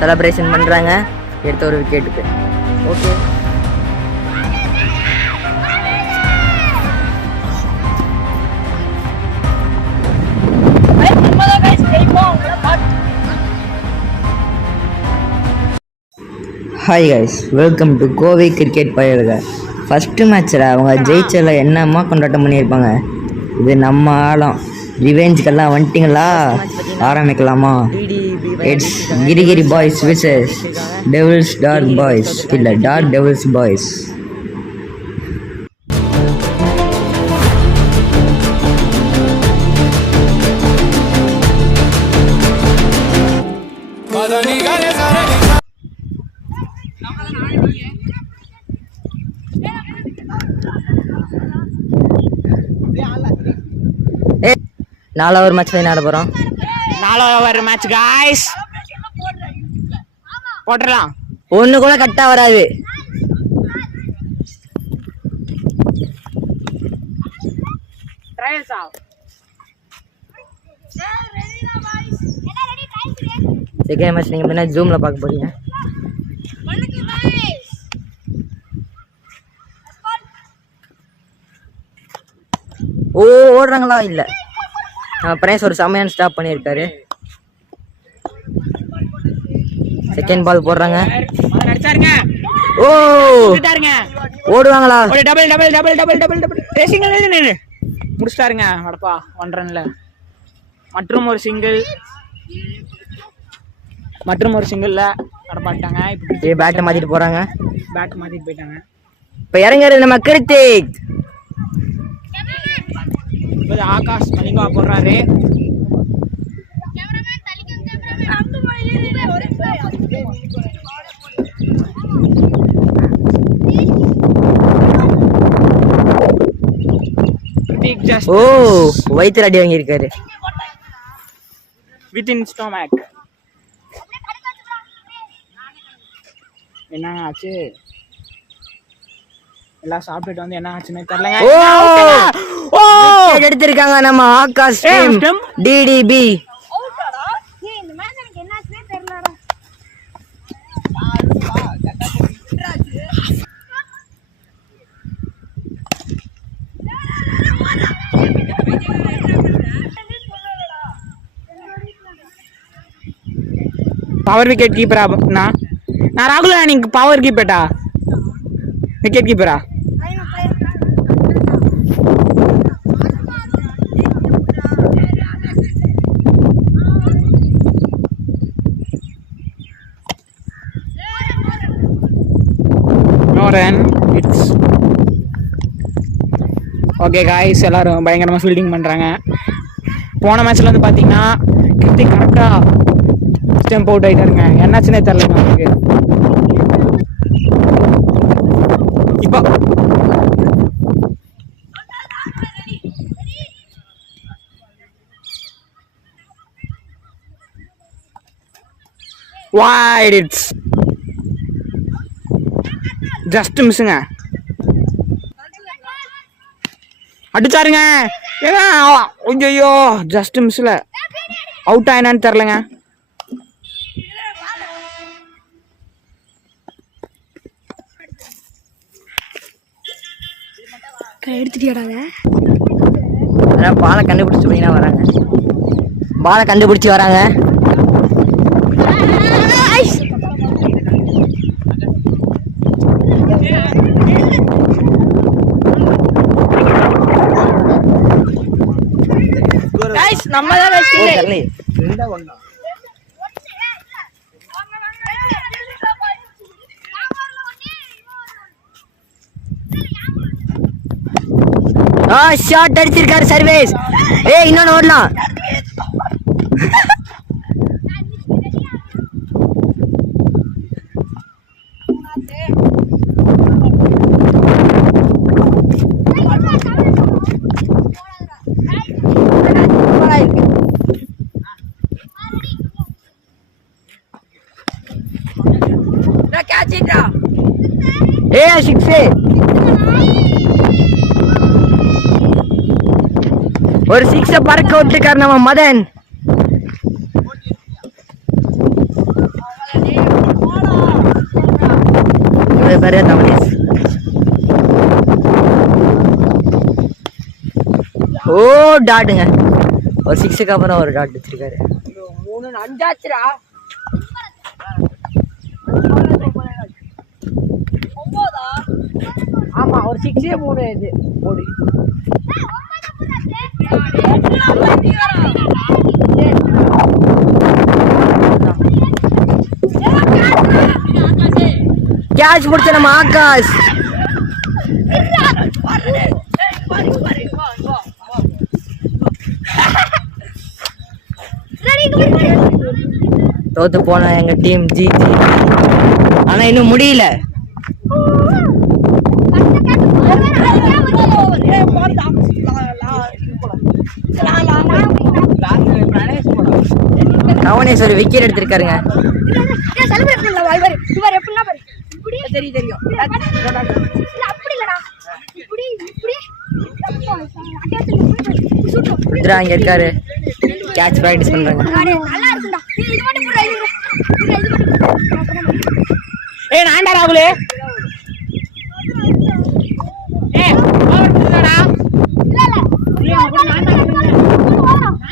Celebration பண்றாங்க எடுத்த ஒரு விக்கெட்டுக்கு. Okay hi guys, welcome to Kovai cricket பயலுக. ஃபஸ்ட்டு மேட்ச்சில் அவங்க ஜெயிச்சதில் என்னம்மா கொண்டாட்டம் பண்ணியிருப்பாங்க. இது நம்ம ஆழம் ரிவெஞ்சுக்கெல்லாம் வந்துட்டிங்களா? ஆரம்பிக்கலாமா? இட்ஸ் கிரிகிரி boys vicious devils dark boys, இல்லை டார்க் டெவில்ஸ் பாய்ஸ். நாலாவது மேட்ச் தான் ஆட போறோம். நாலாவது மேட்ச் गाइस போடலாம். ஒண்ணு கூட கட்டா வராது. ட்ரையல்ஸ் ஆ ரெடினா गाइस, என்ன ரெடி ட்ரையல்ஸ். செகண்ட் மேட்ச் நீங்க முன்ன ஜூம்ல பார்க்க போறீங்க. பண்ணுங்க गाइस. ஓ ஓடுறாங்களா? இல்ல பிரைஸ் ஒரு சமையன் ஸ்டாப் பண்ணியிருக்காரு. செகண்ட் பால் போடுறாங்க. ஓ ஓடுவாங்களா? Double double double double double double racing முடிச்சிட்டாருங்க. வடப்பா 1 ரன்ல மற்றும் ஒரு சிங்கிள்ல நடப்பாட்டாங்க. இப்போ பேட்டை மாத்திட்டு போறாங்க. பேட் மாத்திட்டு போயிட்டாங்க. இப்போ இறங்குறது நம்ம கிருத்திக். ஆகாஷ் மணிகா போடுறாரு. ஓ வயிற்று அடி வாங்கியிருக்காரு. Within stomach. என்ன ஆச்சு? எல்லாம் சாப்பிட்டுட்டு வந்து என்ன ஆச்சுன்னு தெரியலங்க. ஓ எடுத்திருக்காங்க நம்ம ஆகாஷ் டீம் டிடிபி. இந்த மேட்ச் எனக்கு என்ன ஆச்சுனே தெரியலடா. பவர் விக்கெட் கீப்பரா? நான் ராகுல் நீங்க பவர் கீப்பரா விக்கெட் கீப்பரா? ஓகே காய்ஸ், எல்லாரும் பயங்கரமாக ஃபீல்டிங் பண்ணுறாங்க. போன மேட்ச்சில் வந்து பார்த்தீங்கன்னா கிருத்திக் கரெக்டாக ஸ்டெம்ப் அவுட் ஆகிட்டாருங்க. என்னாச்சுன்னே தெரிலங்க அவருக்கு. இப்போ wide, it's just மிஸ்ஸுங்க. அடிச்சாருங்க. ஐயோ ஜஸ்ட் மிஸ்ல அவுட் ஆயினான்னு தெரிலங்க. எடுத்துட்டியாடாங்க. பாலை கண்டுபிடிச்சு போயினா வராங்க. பாலை கண்டுபிடிச்சி வராங்க. நம்ம தான் வெஸ்டிங்க. இந்த ஒண்ணா ஷாட் அடிச்சிருக்காரு சர்வேஸ். இன்னொன்னு ஓடலாம். ஒரு 6 பறக்க விட்டுருக்காரு நம்ம மதன். பேரு தவனேஷ். ஓ டாட்டுங்க, ஒரு 6க்கு அப்புறம் ஒரு டாட் வச்சிருக்காரு. 3 5 ஆமா ஒரு 6 3 இது ஓடி. கேட்ச் பிடிச்ச நம்ம ஆகாஷ். தோத்து போன எங்க டீம் ஜி. ஆனா இன்னும் முடியல. தவனேஷ் ஒரு விக்கெட் எடுத்திருக்காருங்க. ருத்ரா இங்க இருக்காரு, கேட்ச் பிராக்டிஸ் பண்றாங்க. ஏய் நான்டா ராகுலே. ஏய் ஓவர் போடுடா. இல்ல இல்ல நான்டா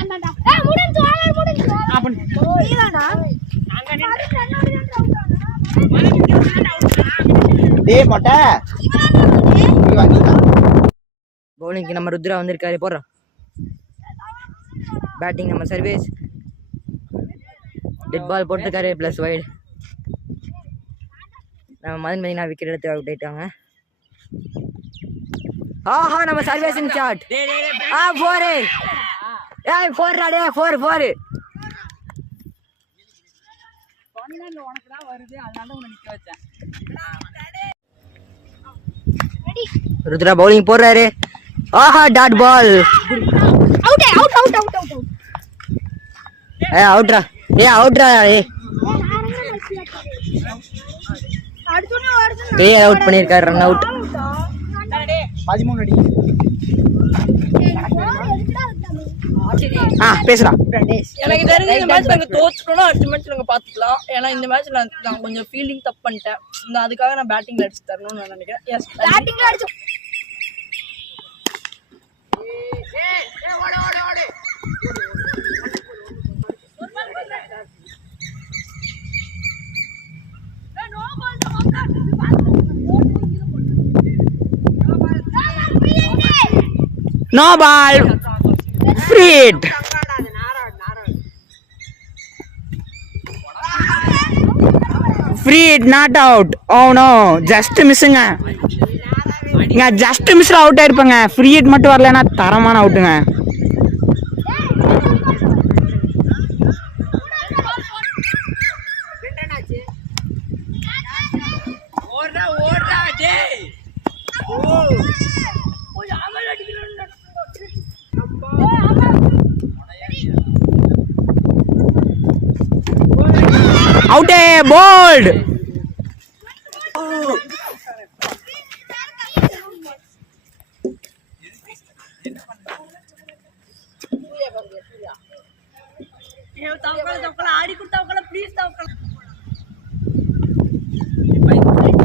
நான்டா. ஏய் முடிஞ்சு ஓவர் முடிஞ்சு. அப்ப நீதாடா. டேய் மொட்டை பவுலிங்க்கு நம்ம ருத்ரா வந்திருக்காரு. போடுறோம். பேட்டிங் நம்ம சர்வேஸ். டெட் பால் போட்டிருக்காரு ப்ளஸ் வைடு. நம்ம மதன் மதினா விக்கெட் எடுத்து அவுட் ஆயிட்டாங்க. ஆஹா நம்ம சர்வேஸ் இன் ஷாட். ஆ 4. ஏய் 4 டே 4. சொன்னேன்ல உனக்கு தான் வருது, அதனால உன்னை நிக்க வச்சேன். ருத்ரா பவுலிங் போடுறாரு. ஆஹா dot ball. Out out out out out. ஏய் அவுட்ரா. ஏய் அவுட்ரா. ஏய் கிளியர் அவுட் பண்ணிருக்காரு. Run out. 13 அடி. பேசுடா. எனக்கு தெரிஞ்சு இந்த மேட்ச் நாங்க தோத்துட்டோம்னா அடுத்த மேட்ச் நாங்க பாத்துக்கலாம். ஏன்னா இந்த மேட்ச்ல நான் கொஞ்சம் ஃபீல்டிங் தப்பு பண்ணிட்டேன். அதுக்காக நான் பேட்டிங்ல அடிச்சு தரணும்னு நான் நினைக்கிறேன். எஸ் பேட்டிங்ல அடிச்சு. No ball. Free hit. Free hit, not out. Oh no, just missing. இங்க ஜஸ்ட் மிஸ்ல அவுட் ஆயிருப்பாங்க. ஃப்ரீ ஹிட் மட்டும் வரலன்னா தரமான அவுட்டுங்க. அவுட்டே bolt.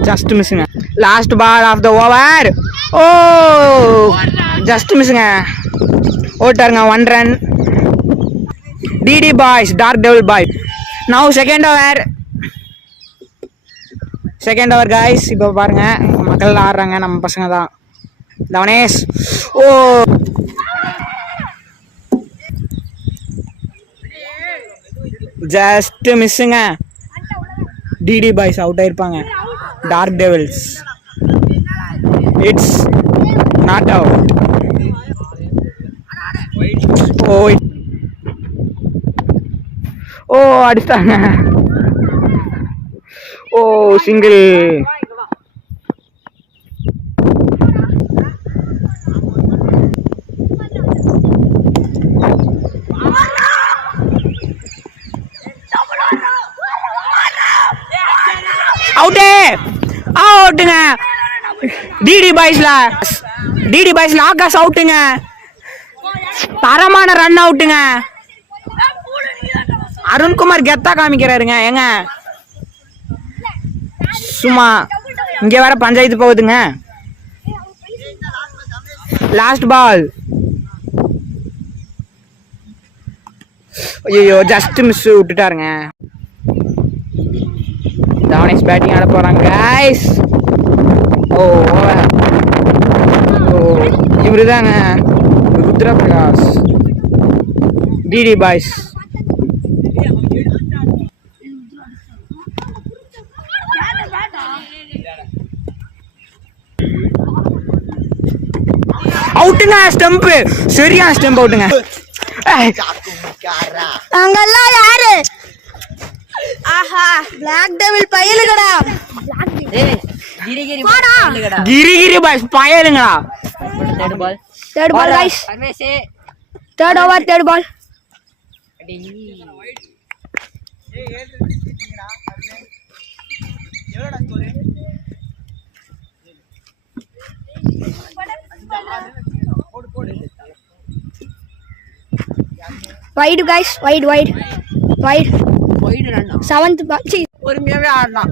Just missing. Last ball of the over. Oh, just missing. ஓட்டாருங்க 1 run. DD boys, Dark Devil boy. Now second over. Second over guys. இப்போ பாருங்க மக்கள் ஆடுறாங்க, நம்ம பசங்க தான். தவனேஷ். ஓ ஜஸ்ட் மிஸ்ஸுங்க. டிடி பாய்ஸ் அவுட் ஆயிருப்பாங்க. Dark Devils it's not out. ஓ அடிச்சிட்டாங்க. ஓ சிங்கிள். அவுட்டே அவுட்டுங்க. டிடி பாய்ஸ்ல ஆகாஷ் அவுட்டுங்க. தரமான ரன் அவுட்டுங்க. அருண்குமார் கெத்தா காமிக்கிறாருங்க. ஏங்க சும்மா இங்க வேற பஞ்சாயத்து போகுதுங்க. Last ball. ஐயோ ஜஸ்ட் மிஸ் விட்டுட்டாருங்க. தவனேஷ் பேட்டிங் ஆட போறாங்க கைஸ். ஓ இவருதாங்க ருத்ரா பிரகாஷ். DD boys. அவுட்டுங்க. ஸ்டம்ப் சரியான ஸ்டம்ப் அவுட்டுங்க. நாங்கெல்லாம் யாரு? ஆஹா பிளாக் டெவில் பயலுகடா. கிரிகிரி பாய்ஸ் பயலுங்களா. Third ball guys. Third over third ball. Wide guys wide wide wide. Seventh ball. பொறுமையாவே ஆடலாம்.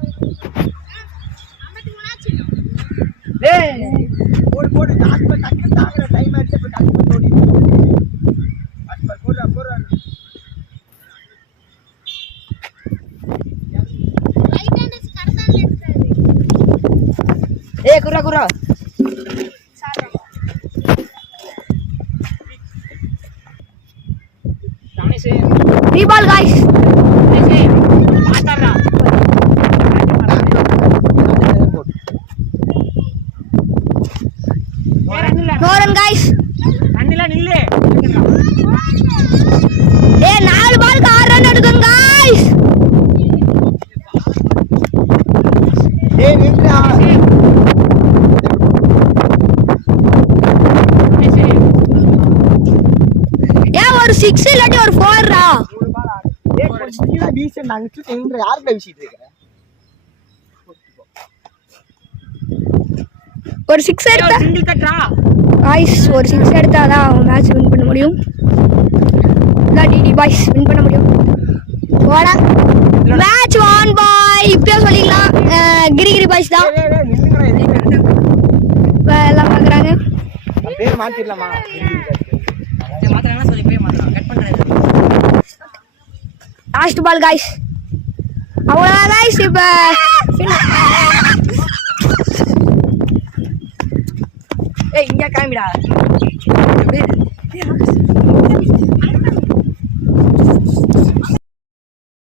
போடு டாக்டர் டக்கு தாங்கற டைம் ஆச்சு. இப்ப டக்கு ஓடி போடுறா போடுறா. ரைட் ஹேண்ட் கடத்தால எடுத்தாரு. குரா குரா. Three ball guys. No run guys. அண்ணில நில்லு. ஏய் 4 பாலுக்கு 6 ரன் எடுக்கங்க गाइस. டேய் நின்றா. ஏன் ஒரு 6 இல்லாட்டி ஒரு 4 ரா? டேய் கொஞ்சம் வீச நாங்க நின்ற யார்ல வீசிட்டு இருக்க? ஒரு 6 எடுத்தா சிங்கிள் கட்ரா. गाइस ஒரு 6 எடுத்தாதான் அவங்க மேட்ச் வின் பண்ண முடியும். இல்ல டிடி பாய்ஸ் வின் பண்ண முடியும். போடா மேட்ச் வான் பாய். இப்பவே சொல்லிக்கலாம் கிரிகிரி பாய்ஸ் தான் எல்லாம் பாக்குறாங்க. பேர் மாத்திரலாமா? Last ball guys. அவ்வளவுதான் गाइस. இப்ப இங்க கிளம்பிடா.